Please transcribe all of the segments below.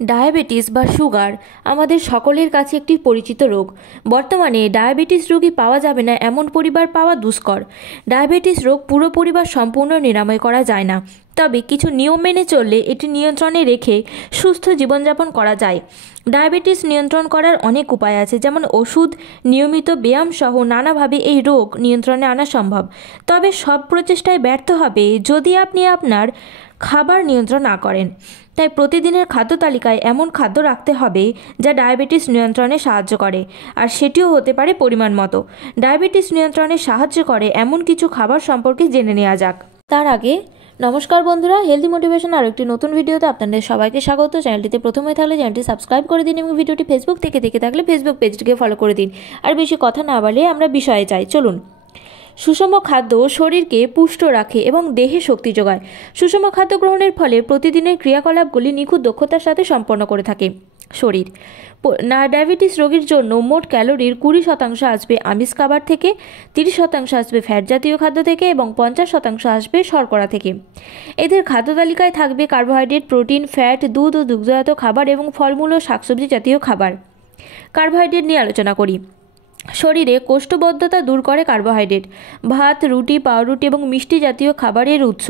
Diabetes বা sugar আমাদের সকলের কাছে একটি পরিচিত রোগ। বর্তমানে ডায়াবেটিস রোগী পাওয়া যাবে না এমন পরিবার পাওয়া দুষ্কর। ডায়াবেটিস রোগ পুরো পরিবার সম্পূর্ণ নিরাময় করা যায় না, তবে কিছু নিয়ম মেনে চললে এটি নিয়ন্ত্রণে রেখে সুস্থ জীবনযাপন করা যায়। ডায়াবেটিস নিয়ন্ত্রণ করার অনেক উপায় আছে, যেমন ওষুধ, নিয়মিত ব্যায়াম সহ নানাভাবে এই রোগ নিয়ন্ত্রণে আনা সম্ভব। তবে সব প্রচেষ্টায় ব্যর্থ হবে যদি আপনি আপনার খাবার নিয়ন্ত্রণ না করেন। তাই প্রতিদিনের খাদ্য তালিকায় এমন খাদ্য রাখতে হবে যা ডায়াবেটিস নিয়ন্ত্রণে সাহায্য করে, আর সেটিও হতে পারে পরিমাণ মতো। ডায়াবেটিস নিয়ন্ত্রণে সাহায্য করে এমন কিছু খাবার সম্পর্কে জেনে নেওয়া যাক। তার আগে নমস্কার বন্ধুরা, হেলদি মোটিভেশন আর একটি নতুন ভিডিওতে আপনাদের সবাইকে স্বাগত। চ্যানেলটিতে প্রথমে থাকলে চ্যানেলটি সাবস্ক্রাইব করে দিন এবং ভিডিওটি ফেসবুক থেকে দেখে থাকলে ফেসবুক পেজটিকে ফলো করে দিন। আর বেশি কথা না বলে আমরা বিষয়ে যাই, চলুন। সুষম খাদ্য শরীরকে পুষ্ট রাখে এবং দেহে শক্তি যোগায়। সুষম খাদ্য গ্রহণের ফলে প্রতিদিনের ক্রিয়াকলাপগুলি নিখুঁত দক্ষতার সাথে সম্পন্ন করে থাকে শরীর। ডায়াবেটিস রোগীর জন্য মোট ক্যালোরির 20% আসবে আমিষ খাবার থেকে, 30% আসবে ফ্যাট জাতীয় খাদ্য থেকে এবং 50% আসবে শর্করা থেকে। এদের খাদ্য তালিকায় থাকবে কার্বোহাইড্রেট, প্রোটিন, ফ্যাট, দুধ ও দুগ্ধজাত খাবার এবং ফলমূল ও শাকসবজি জাতীয় খাবার। কার্বোহাইড্রেট নিয়ে আলোচনা করি। শরীরে কোষ্ঠবদ্ধতা দূর করে কার্বোহাইড্রেট। ভাত, রুটি, পাউরুটি এবং মিষ্টি জাতীয় খাবারের উৎস।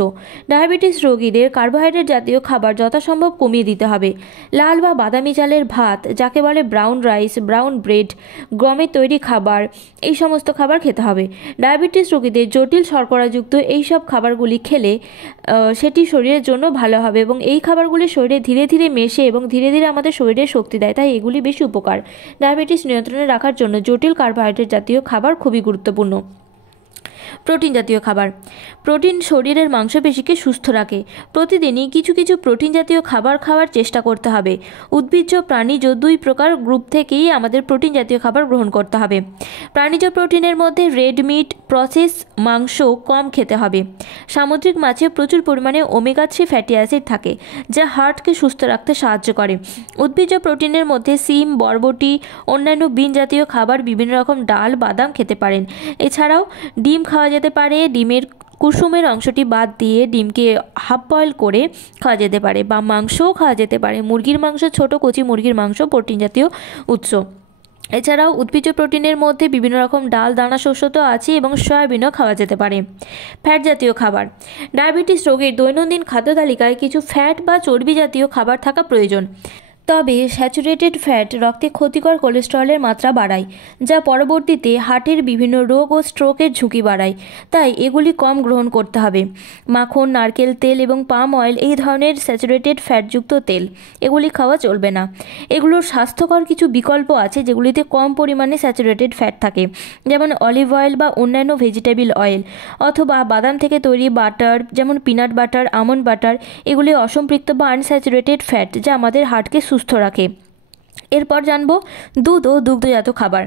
ডায়াবেটিস রোগীদের কার্বোহাইড্রেট জাতীয় খাবার যথাসম্ভব কমিয়ে দিতে হবে। লাল বা বাদামি চালের ভাত, যাকে বলে ব্রাউন রাইস, ব্রাউন ব্রেড, গমের তৈরি খাবার, এই সমস্ত খাবার খেতে হবে। ডায়াবেটিস রোগীদের জটিল শর্করাযুক্ত এই সব খাবারগুলি খেলে সেটি শরীরের জন্য ভালো হবে এবং এই খাবারগুলি শরীরে ধীরে ধীরে মেশে এবং ধীরে ধীরে আমাদের শরীরে শক্তি দেয়, তাই এগুলি বেশি উপকার। ডায়াবেটিস নিয়ন্ত্রণে রাখার জন্য জটিল কার্বোহাইড্রেট জাতীয় খাবার খুবই গুরুত্বপূর্ণ। প্রোটিন জাতীয় খাবার। প্রোটিন শরীরের মাংসপেশিকে সুস্থ রাখে। প্রতিদিনই কিছু কিছু প্রোটিন জাতীয় খাবার খাওয়ার চেষ্টা করতে হবে। উদ্ভিজ্জ, প্রাণীজ 2 প্রকার গ্রুপ থেকেই আমাদের প্রোটিন জাতীয় খাবার গ্রহণ করতে হবে। প্রাণীজ প্রোটিনের মধ্যে রেড মিট, প্রসেস মাংস কম খেতে হবে। সামুদ্রিক মাছে প্রচুর পরিমাণে ওমেগা 3 ফ্যাটি অ্যাসিড থাকে, যা হার্টকে সুস্থ রাখতে সাহায্য করে। উদ্ভিজ্জ প্রোটিনের মধ্যে সিম, বরবটি, অন্যান্য বিন জাতীয় খাবার, বিভিন্ন রকম ডাল, বাদাম খেতে পারেন। এছাড়াও ডিম খাওয়া যেতে পারে। ডিমের কুসুমের অংশটি বাদ দিয়ে ডিমকে হাফ বয়েল করে খাওয়া যেতে পারে, বা মাংসও খাওয়া যেতে পারে। মুরগির মাংস, ছোট কচি মুরগির মাংস প্রোটিন জাতীয় উৎস। এছাড়াও উদ্ভিজ্জ প্রোটিনের মধ্যে বিভিন্ন রকম ডাল, দানা শস্য তো আছে এবং সয়াবিনও খাওয়া যেতে পারে। ফ্যাট জাতীয় খাবার। ডায়াবেটিস রোগীর দৈনন্দিন খাদ্য তালিকায় কিছু ফ্যাট বা চর্বি জাতীয় খাবার থাকা প্রয়োজন। তবে স্যাচুরেটেড ফ্যাট রক্তে ক্ষতিকর কোলেস্টেরলের মাত্রা বাড়ায়, যা পরবর্তীতে হার্টের বিভিন্ন রোগ ও স্ট্রোকের ঝুঁকি বাড়ায়, তাই এগুলি কম গ্রহণ করতে হবে। মাখন, নারকেল তেল এবং পাম অয়েল এই ধরনের স্যাচুরেটেড ফ্যাটযুক্ত তেল, এগুলি খাওয়া চলবে না। এগুলোর স্বাস্থ্যকর কিছু বিকল্প আছে যেগুলিতে কম পরিমাণে স্যাচুরেটেড ফ্যাট থাকে, যেমন অলিভ অয়েল বা অন্যান্য ভেজিটেবল অয়েল, অথবা বাদাম থেকে তৈরি বাটার, যেমন পিনাট বাটার, আমন্ড বাটার। এগুলি অসম্পৃক্ত বা আনস্যাচুরেটেড ফ্যাট, যা আমাদের হার্টকে সুস্থ রাখে। এরপর জানবো দুধ ও দুগ্ধজাত খাবার।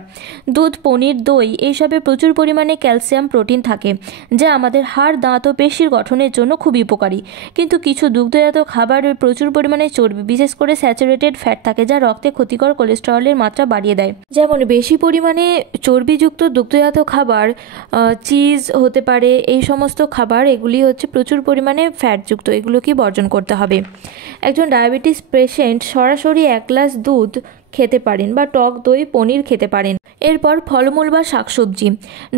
দুধ, পনির, দই এইসবে প্রচুর পরিমাণে ক্যালসিয়াম, প্রোটিন থাকে, যা আমাদের হাড়, দাঁত ও পেশির গঠনের জন্য খুবই উপকারী। কিন্তু কিছু দুগ্ধজাত খাবারে প্রচুর পরিমাণে চর্বি, বিশেষ করে স্যাচুরেটেড ফ্যাট থাকে, যা রক্তে ক্ষতিকর কোলেস্টেরলের মাত্রা বাড়িয়ে দেয়। যেমন বেশি পরিমাণে চর্বিযুক্ত দুগ্ধজাত খাবার, চিজ হতে পারে, এই সমস্ত খাবার এগুলি হচ্ছে প্রচুর পরিমাণে ফ্যাটযুক্ত, এগুলোকে বর্জন করতে হবে। একজন ডায়াবেটিস পেশেন্ট সরাসরি 1 গ্লাস দুধ খেতে পারেন বা টক দই, পনির খেতে পারেন। এরপর ফলমূল বা শাকসবজি।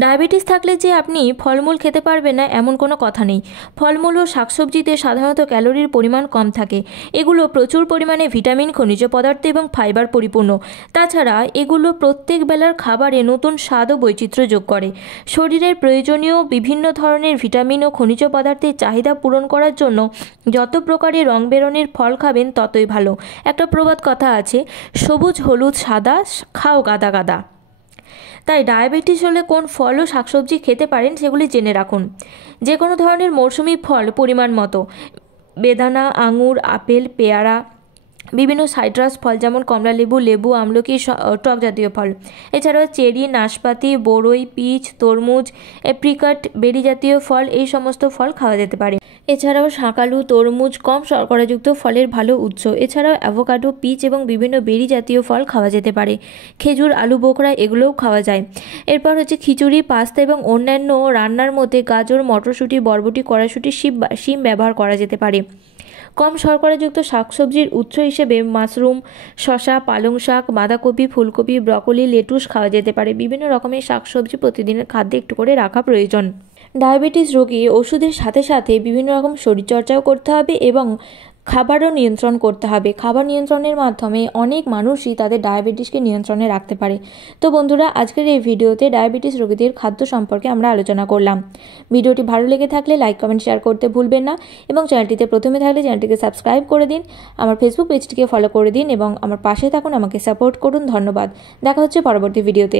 ডায়াবেটিস থাকলে যে আপনি ফলমূল খেতে পারবেন না এমন কোনো কথা নেই। ফলমূল ও শাকসবজিতে সাধারণত ক্যালোরির পরিমাণ কম থাকে। এগুলো প্রচুর পরিমাণে ভিটামিন, খনিজ পদার্থ এবং ফাইবার পরিপূর্ণ। তাছাড়া এগুলো প্রত্যেক বেলার খাবারে নতুন স্বাদ ও বৈচিত্র্য যোগ করে। শরীরের প্রয়োজনীয় বিভিন্ন ধরনের ভিটামিন ও খনিজ পদার্থের চাহিদা পূরণ করার জন্য যত প্রকারের রং বেরঙের ফল খাবেন ততই ভালো। একটা প্রবাদ কথা আছে, সবুজ, হলুদ, সাদা, খাও গাদা গাদা। তাই ডায়াবেটিস হলে কোন ফল ও শাকসবজি খেতে পারেন সেগুলি জেনে রাখুন। যে কোনো ধরনের মৌসুমি ফল পরিমাণ মতো, বেদানা, আঙুর, আপেল, পেয়ারা, বিভিন্ন সাইট্রাস ফল যেমন কমলালেবু, লেবু, আমলকি, টক জাতীয় ফল। এছাড়াও চেরি, নাশপাতি, বরই, পিচ, তরমুজ, এপ্রিকট, বেরি জাতীয় ফল, এই সমস্ত ফল খাওয়া যেতে পারে। এছাড়াও শাঁকালু, তরমুজ কম শর্করাযুক্ত ফলের ভালো উৎস। এছাড়াও অ্যাভোকাডো, পিচ এবং বিভিন্ন বেরি জাতীয় ফল খাওয়া যেতে পারে। খেজুর, আলু বোখরা এগুলোও খাওয়া যায়। এরপর হচ্ছে খিচুড়ি, পাস্তা এবং অন্যান্য রান্নার মধ্যে গাজর, মটরশুঁটি, বরবটি, কড়াইশুঁটি, শিম ব্যবহার করা যেতে পারে। কম শর্করাযুক্ত শাকসবজির উৎস হিসেবে মাশরুম, শসা, পালং শাক, বাঁধাকপি, ফুলকপি, ব্রকোলি, লেটুস খাওয়া যেতে পারে। বিভিন্ন রকমের শাকসবজি প্রতিদিনের খাদ্যে একটু করে রাখা প্রয়োজন। ডায়াবেটিস রোগী ওষুধের সাথে সাথে বিভিন্ন রকম শরীরচর্চাও করতে হবে এবং খাবারও নিয়ন্ত্রণ করতে হবে। খাবার নিয়ন্ত্রণের মাধ্যমে অনেক মানুষই তাদের ডায়াবেটিসকে নিয়ন্ত্রণে রাখতে পারে। তো বন্ধুরা, আজকের এই ভিডিওতে ডায়াবেটিস রোগীদের খাদ্য সম্পর্কে আমরা আলোচনা করলাম। ভিডিওটি ভালো লেগে থাকলে লাইক, কমেন্ট, শেয়ার করতে ভুলবেন না এবং চ্যানেলটিতে প্রথমে থাকলে চ্যানেলটিকে সাবস্ক্রাইব করে দিন, আমার ফেসবুক পেজটিকে ফলো করে দিন এবং আমার পাশে থাকুন, আমাকে সাপোর্ট করুন। ধন্যবাদ। দেখা হচ্ছে পরবর্তী ভিডিওতে।